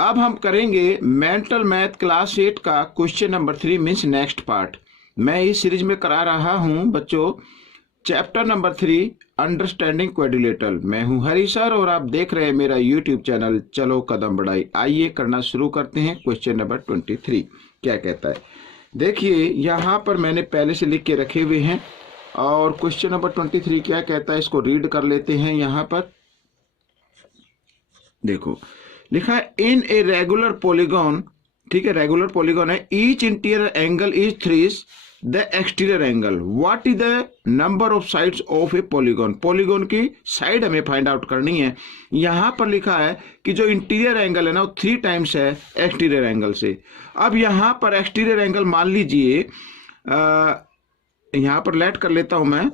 अब हम करेंगे मेंटल मैथ क्लास 8 का question number 3 means next part. मैं इस सीरीज में करा रहा हूं बच्चों चैप्टर नंबर 3 अंडरस्टैंडिंग क्वाड्रिलेटरल। मैं हूं हरी सर और आप देख रहे हैं मेरा यूट्यूब चैनल चलो कदम बढ़ाई। आइए करना शुरू करते हैं। क्वेश्चन नंबर 23 क्या कहता है, देखिए यहाँ पर मैंने पहले से लिख के रखे हुए हैं और क्वेश्चन नंबर 23 क्या कहता है इसको रीड कर लेते हैं। यहाँ पर देखो लिखा है इन ए रेगुलर पॉलीगॉन, ठीक है रेगुलर पॉलीगॉन है, each interior angle is 3 the exterior angle, what is the number of sides of A polygon. Polygon की साइड हमें फाइंड आउट करनी है। यहां पर लिखा है कि जो इंटीरियर एंगल है ना वो 3 टाइम्स है एक्सटीरियर एंगल से। अब यहां पर एक्सटीरियर एंगल मान लीजिए, यहां पर लेट कर लेता हूं मैं,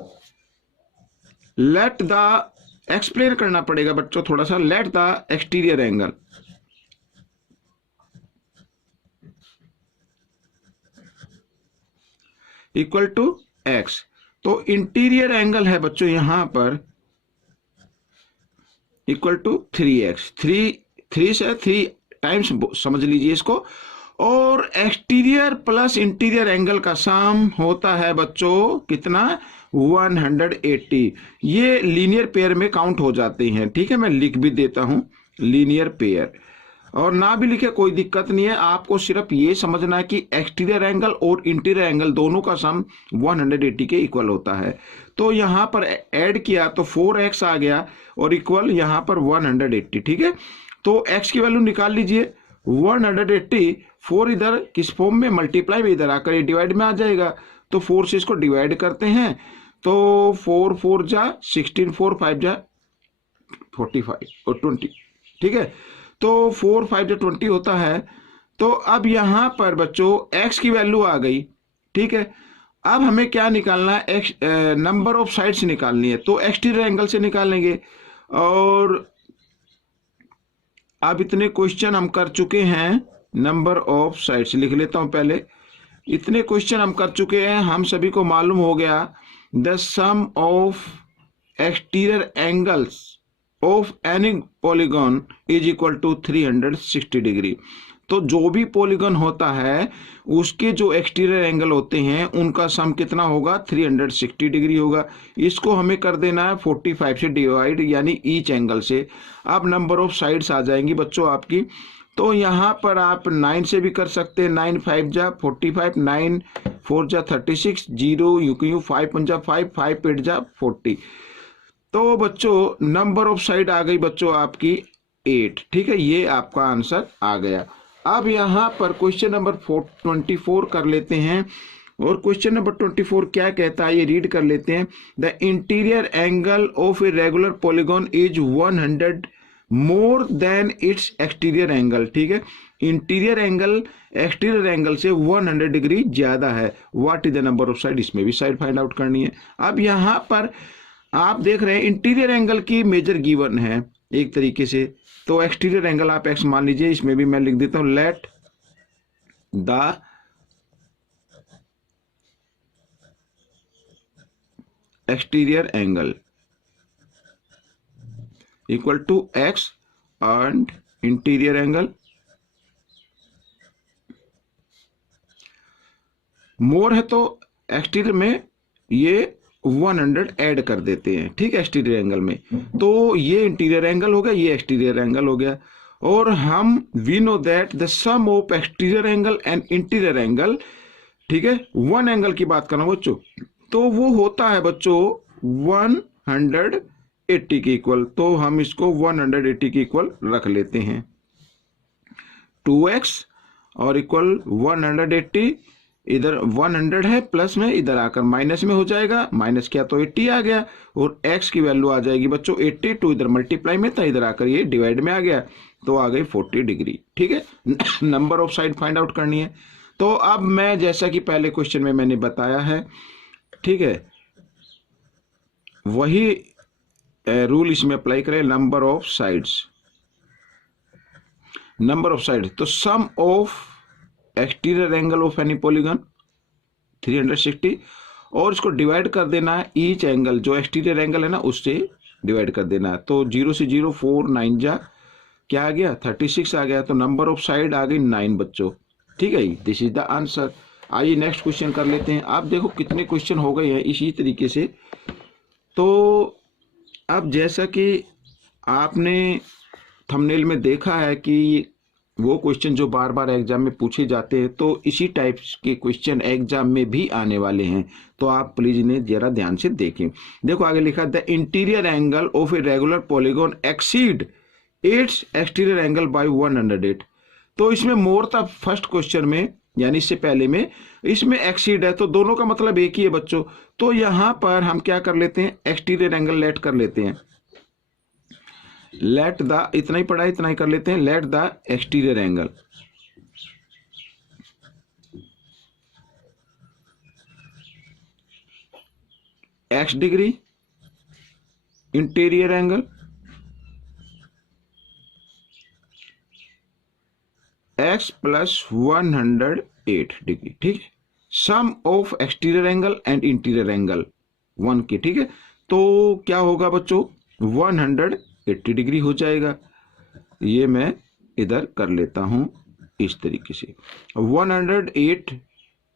लेट द एक्सप्लेन करना पड़ेगा बच्चों थोड़ा सा, let the exterior angle equal to x. तो इंटीरियर एंगल है बच्चों यहां पर इक्वल टू 3x, 3 से 3 टाइम्स समझ लीजिए इसको। और एक्सटीरियर प्लस इंटीरियर एंगल का सम होता है बच्चों कितना, 180। ये लीनियर पेयर में काउंट हो जाते हैं, ठीक है मैं लिख भी देता हूं लीनियर पेयर, और ना भी लिखे कोई दिक्कत नहीं है। आपको सिर्फ ये समझना है कि एक्सटीरियर एंगल और इंटीरियर एंगल दोनों का सम 180 के इक्वल होता है। तो यहां पर ऐड किया तो 4x आ गया और इक्वल यहां पर 180, ठीक है। तो x की वैल्यू निकाल लीजिए 180, 4 इधर किस फॉर्म में, मल्टीप्लाई में, इधर आकर ये डिवाइड में आ जाएगा। तो 4 से इसको डिवाइड करते हैं तो 4 4 जा 16, 4 5 जा 45 और 20, ठीक है। तो 4 5 जा 20 होता है। तो अब यहां पर बच्चों x की वैल्यू आ गई, ठीक है। अब हमें क्या निकालना है, नंबर ऑफ साइड्स निकालनी है, तो एक्सटीरियर एंगल से निकालेंगे। और अब इतने क्वेश्चन हम कर चुके हैं, नंबर ऑफ साइड्स लिख लेता हूं पहले। इतने क्वेश्चन हम कर चुके हैं, हम सभी को मालूम हो गया the sum of exterior angles of any polygon is equal to 360 degree. तो जो भी पॉलीगॉन होता है उसके जो एक्सटीरियर एंगल होते हैं उनका सम कितना होगा, 360 डिग्री होगा। इसको हमें कर देना है 45 से डिवाइड, यानी ईच एंगल से। अब नंबर ऑफ साइड्स आ जाएंगी बच्चों आपकी। तो यहाँ पर आप 9 से भी कर सकते हैं, 9 5 जा 45, 9 4 जा 36, 0 यू 5 1 जा 5, 5 8 जा 40। तो बच्चों नंबर ऑफ साइड आ गई बच्चों आपकी 8, ठीक है। ये आपका आंसर आ गया। अब यहां पर क्वेश्चन नंबर 24 कर लेते हैं। और क्वेश्चन नंबर 24 क्या कहता है ये रीड कर लेते हैं। The interior angle of a regular polygon is 100 more than it's exterior angle, ठीक है। इंटीरियर एंगल एक्सटीरियर एंगल से 100 डिग्री ज्यादा है, what is the number of side. इसमें भी साइड फाइंड आउट करनी है। अब यहां पर आप देख रहे हैं इंटीरियर एंगल की मेजर गिवन है एक तरीके से, तो एक्सटीरियर एंगल आप x मान लीजिए। इसमें भी मैं लिख देता हूं let the exterior angle equal to x and interior angle more है तो एक्सटीरियर में ये 100 ऐड कर देते हैं, ठीक है एक्सटीरियर एंगल में। तो ये इंटीरियर एंगल हो गया, ये एक्सटीरियर एंगल हो गया। और हम we know that the sum of exterior angle and interior angle, ठीक है 1 एंगल की बात कर रहा हूं बच्चों, तो वो होता है बच्चों 180 के इक्वल। तो हम इसको 180 के इक्वल रख लेते हैं, 2x और इक्वल 180, इधर 100 है प्लस में, इधर आकर माइनस में हो जाएगा, माइनस किया तो 80 आ गया। और x की वैल्यू आ जाएगी बच्चों 82, इधर मल्टीप्लाई में था, इधर आकर ये डिवाइड में आ गया, तो आ गई 40 डिग्री, ठीक है। Number of side find out करनी है। तो अब मैं जैसा कि पहले क्वेश्चन में मैंने बताया है, ठीक है, वही रूल इसमें अप्लाई करें। Number of sides, number of side, तो sum of exterior angle of any polygon 360, और इसको डिवाइड कर देना है ईच एंगल, जो एक्सटीरियर एंगल है ना उससे डिवाइड कर देना है। तो 0 से 0 4 9 जा क्या आ गया 36 आ गया, तो नंबर ऑफ साइड आ गई 9 बच्चों। ठीक है, दिस इज द आंसर। आइए नेक्स्ट क्वेश्चन कर लेते हैं। आप देखो कितने क्वेश्चन हो गए हैं इसी तरीके से। तो अब जैसा कि आपने थंबनेल में देखा है कि वो क्वेश्चन जो बार बार एग्जाम में पूछे जाते हैं, तो इसी टाइप के क्वेश्चन एग्जाम में भी आने वाले हैं, तो आप प्लीज इन्हें जरा ध्यान से देखें। देखो आगे लिखा, the interior angle of a regular polygon exceed it's exterior angle by 108। तो इसमें मोर था फर्स्ट क्वेश्चन में, यानी इससे पहले में, इसमें एक्सीड है, तो दोनों का मतलब एक ही है बच्चों। तो यहां पर हम क्या कर लेते हैं, एक्सटीरियर एंगल लेट कर लेते हैं, लेट द, इतना ही पढ़ा इतना ही कर लेते हैं, let the exterior angle x degree, interior angle x plus 108 degree. ठीक है, sum of exterior angle and interior angle 1 के। ठीक है, तो क्या होगा बच्चों, 180 डिग्री हो जाएगा। ये मैं इधर कर लेता हूं इस तरीके से, 108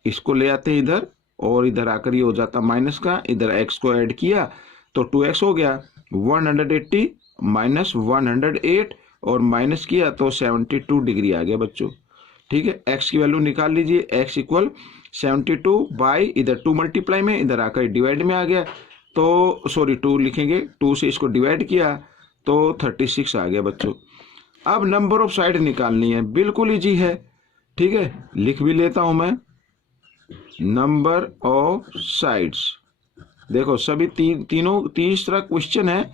इसको ले आते हैं इधर, और इधर आकर ये हो जाता माइनस का, इधर x को ऐड किया तो 2x हो गया, 180 माइनस 108 और माइनस किया तो 72 डिग्री आ गया बच्चों। ठीक है, x की वैल्यू निकाल लीजिए, x इक्वल 72 बाई, इधर 2 मल्टीप्लाई में, इधर आकर डिवाइड में आ गया, तो सॉरी 2 लिखेंगे, 2 से इसको डिवाइड किया तो 36 आ गया बच्चों। अब नंबर ऑफ साइड निकालनी है, बिल्कुल इजी है। ठीक है, लिख भी लेता हूं मैं, नंबर ऑफ साइड्स। देखो सभी तीसरा क्वेश्चन है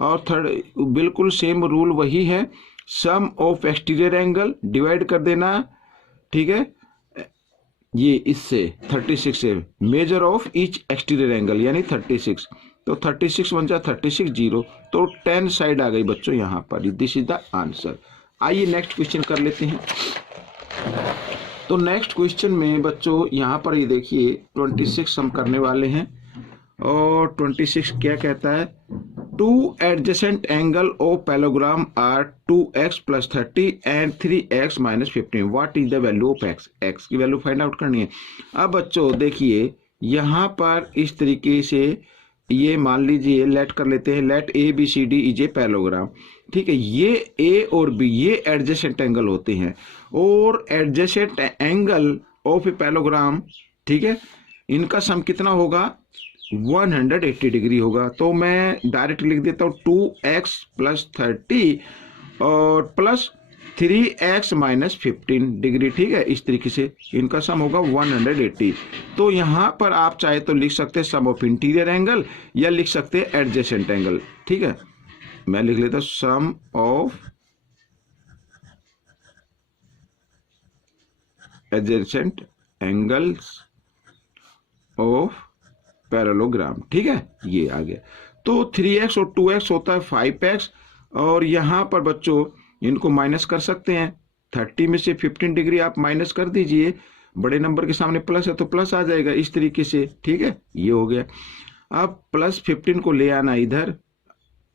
और थर्ड बिल्कुल सेम रूल वही है, sum of exterior angle divide कर देना। ठीक है, ये इससे 36 से, measure of each exterior angle यानी 36, तो 36 बन जाए 36 0, तो 10 साइड आ गई बच्चों यहाँ पर। This is the answer. आइए नेक्स्ट क्वेश्चन कर लेते हैं। तो नेक्स्ट क्वेश्चन में बच्चों यहाँ पर ये देखिए 26 हम करने वाले हैं, और 26 क्या कहता है, 2 adjacent angle of parallelogram are 2x plus 30 and 3x minus 15, what is the value of x, x की वैल्यू फाइंड आउट करनी है। अब बच्चों देखिए यहाँ पर इस तरीके से ये मान लीजिए, लेट कर लेते हैं, let A B C D is a parallelogram. ठीक है, ये ए और बी ये एडजेसेंट एंगल होते हैं, और adjacent angle of A parallelogram, ठीक है, इनका सम कितना होगा, 180 डिग्री होगा। तो मैं डायरेक्ट लिख देता हूँ 2x प्लस 30 और प्लस 3x माइनस 15 डिग्री। ठीक है, इस तरीके से इनका सम होगा 180। तो यहाँ पर आप चाहे तो लिख सकते हैं सम ऑफ इंटीरियर एंगल, या लिख सकते हैं एडजेसेंट एंगल। ठीक है, मैं लिख लेता हूँ sum of adjacent angles of parallelogram. ठीक है, ये आ गया। तो 3x और 2x होता है 5x, और यहाँ पर बच्चों इनको माइनस कर सकते हैं, 30 में से 15 डिग्री आप माइनस कर दीजिए, बड़े नंबर के सामने प्लस है तो प्लस आ जाएगा इस तरीके से। ठीक है, ये हो गया। अब प्लस 15 को ले आना इधर,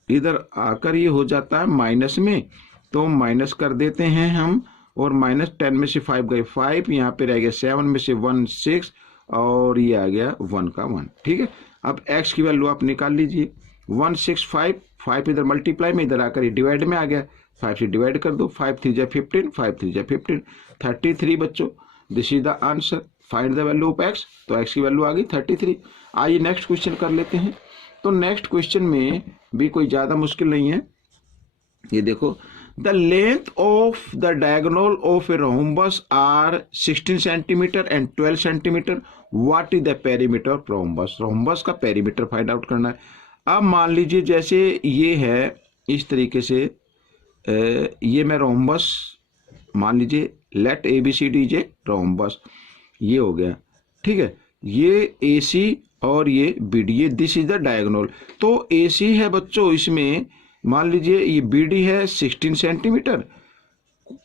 इधर आकर ये हो जाता है माइनस में, तो माइनस कर देते हैं हम, और माइनस 10 में से 5 गए 5, यहाँ पे रह गया 7 में से 1 6, और ये आ गया 1 का 1। ठीक है, अब x की वैल्यू आप निकाल लीजिए, 165, 5 इधर मल्टीप्लाई में, इधर आकर ये डिवाइड में आ गया, 5 से डिवाइड कर दो, 5 3 जा 15, 5 3 जा 15, 33 बच्चों। This is the answer. Find the value of x, तो x की वैल्यू आ गई 33। आइए नेक्स्ट क्वेश्चन कर लेते हैं। तो नेक्स्ट क्वेश्चन में भी कोई ज्यादा मुश्किल नहीं है। ये देखो, the length of the diagonal of a rhombus are 16 centimetre and 12 centimetre, what is the perimeter of rhombus. Rhombus का पेरीमीटर फाइंड आउट करना है। अब मान लीजिए जैसे ये है इस तरीके से, ये मैं रोम्बस मान लीजिए, let A B C D जे रोम्बस, ये हो गया। ठीक है, ये ए सी और ये बी डी, ये दिस इज द डायगोनल। तो ए सी है बच्चों, इसमें मान लीजिए ये बी डी है 16 सेंटीमीटर,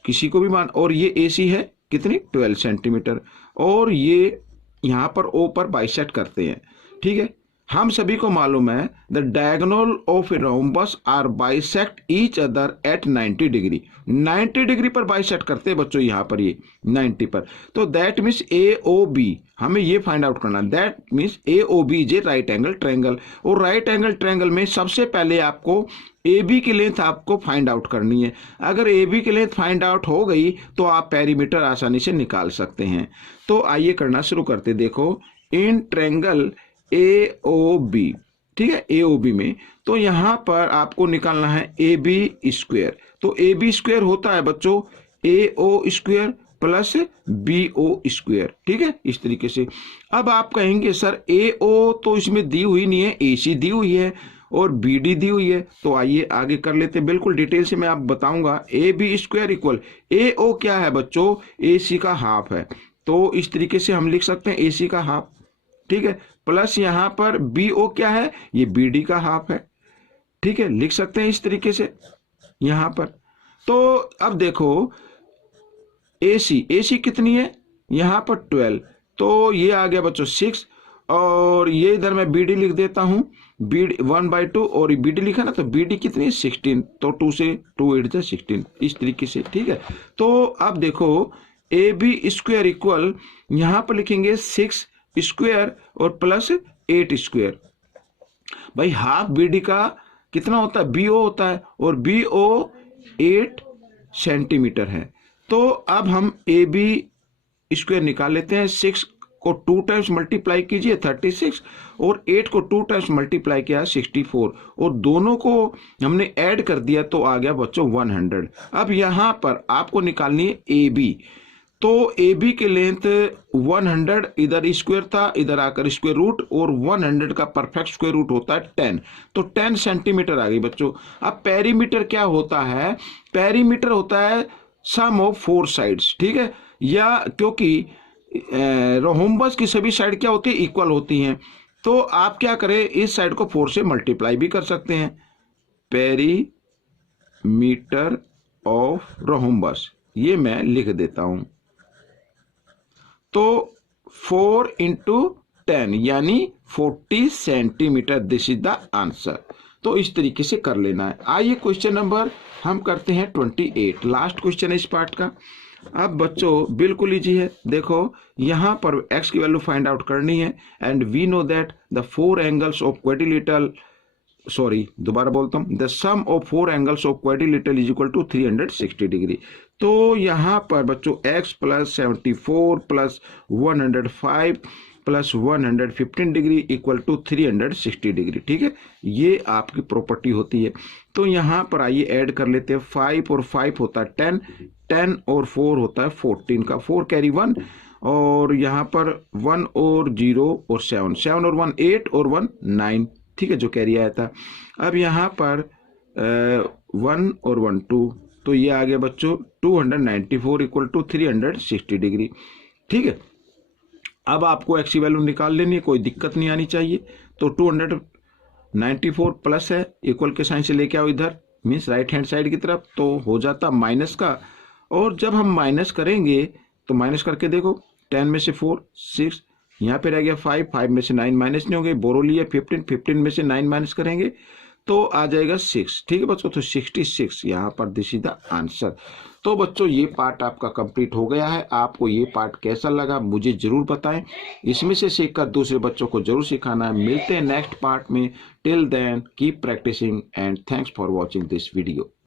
किसी को भी मान, और ये ए सी है कितनी 12 सेंटीमीटर, और ये यहाँ पर ओ पर बाइसेक्ट करते हैं। ठीक है, हम सभी को मालूम है the diagonal of a rhombus are bisect each other at 90 degree. 90 degree पर बाइसेक्ट करते हैं बच्चों यहाँ पर, ये 90 पर। तो that means A O B, हमें ये फाइंड आउट करना। That means A O B is a right angle triangle. और राइट एंगल ट्रायंगल में सबसे पहले आपको ए बी की लेंथ आपको फाइंड आउट करनी है। अगर ए बी की लेंथ फाइंड आउट हो गई तो आप पेरीमीटर आसानी से निकाल सकते हैं। तो आइए करना शुरू करते। देखो in triangle A O B, ठीक है, ए ओ बी में तो यहां पर आपको निकालना है ए बी स्क्वायर। तो ए बी स्क्वायर होता है बच्चों A O square plus B O square, ठीक है, इस तरीके से। अब आप कहेंगे सर ए ओ तो इसमें दी हुई नहीं है, ए सी दी हुई है और बी डी दी हुई है। तो आइए आगे कर लेते हैं, बिल्कुल डिटेल से मैं आप बताऊंगा। ए बी स्क्वायर इक्वल ए ओ क्या है बच्चों, ए सी का हाफ है। तो इस तरीके से हम लिख सकते हैं ए सी का हाफ, ठीक है, प्लस यहां पर बी ओ क्या है, ये बी डी का हाफ है, ठीक है, लिख सकते हैं इस तरीके से यहां पर। तो अब देखो ए सी कितनी है यहां पर 12, तो ये आ गया बच्चों 6, और ये इधर मैं बी डी लिख देता हूं, बी डी 1/2 और बी डी लिखा ना, तो बी डी कितनी है 16, तो 2 से 2 8 जा 16, इस तरीके से, ठीक है। तो अब देखो ए बी स्क्वायर इक्वल यहां पर लिखेंगे 6 स्क्वायर और प्लस 8 स्क्वायर। भाई हाफ बी डी का कितना होता है, बी ओ होता है, और बी ओ 8 सेंटीमीटर है। तो अब हम ए बी स्क्वायर निकाल लेते हैं। 6 को 2 टाइम्स मल्टीप्लाई कीजिए 36, और 8 को 2 टाइम्स मल्टीप्लाई किया 64, और दोनों को हमने ऐड कर दिया तो आ गया बच्चों 100। अब यहां पर आपको निकालनी है ए बी। तो ए बी की लेंथ 100, इधर स्क्वायर था, इधर आकर स्क्वायर रूट, और 100 का परफेक्ट स्क्वायर रूट होता है 10, तो 10 सेंटीमीटर आ गई बच्चों। अब पेरीमीटर क्या होता है, पेरीमीटर होता है सम ऑफ 4 साइड्स, ठीक है, या क्योंकि रोम्बस की सभी साइड क्या होती है, इक्वल होती हैं। तो आप क्या करें, इस साइड को 4 से मल्टीप्लाई भी कर सकते हैं। पेरीमीटर ऑफ रोम्बस ये मैं लिख देता हूं, तो 4 इंटू 10 यानी 40 centimetre, this is the answer. तो इस तरीके से कर लेना है। आइए क्वेश्चन नंबर हम करते हैं 28, लास्ट क्वेश्चन है इस पार्ट का। अब बच्चों बिल्कुल इजी है, देखो यहां पर x की वैल्यू फाइंड आउट करनी है, and we know that the 4 angles of quadrilateral, दोबारा बोलता हूं, the sum of 4 angles of quadrilateral is equal to 360 degree. तो यहां पर बच्चों x plus 74 plus 105 plus 115 degree equal to 360 degree, ठीक है, ये आपकी प्रॉपर्टी होती है। तो यहां पर आइए ऐड कर लेते हैं, 5 और 5 होता है 10, 10 और 4 होता है 14 का, 4 कैरी 1, और यहाँ पर 1 और 0 और 7, 7 और 1 8 और 1 9, ठीक है, जो कैरी आया था। अब यहाँ पर 1 और 1 2, तो ये आ गया बच्चों 294 इक्वल टू 360 डिग्री, ठीक है। अब आपको एक्स की वैल्यू निकाल लेनी है, कोई दिक्कत नहीं आनी चाहिए। तो 294 प्लस है, इक्वल के साइन से लेके आओ इधर, मीन्स राइट हैंड साइड की तरफ, तो हो जाता माइनस का। और जब हम माइनस करेंगे तो माइनस करके देखो, 10 में से 4 6, यहाँ पे रह गया 5, 5 में से 9 माइनस नहीं होंगे, बोरो लिया 15, 15 में से 9 माइनस करेंगे तो आ जाएगा 6, ठीक है बच्चों, तो 66 यहाँ पर दिस इज द आंसर। तो बच्चों ये पार्ट आपका कंप्लीट हो गया है। आपको ये पार्ट कैसा लगा मुझे जरूर बताएं, इसमें से सीखकर दूसरे बच्चों को जरूर सिखाना है। मिलते हैं नेक्स्ट पार्ट में, till then keep practicing and thanks for watching this video.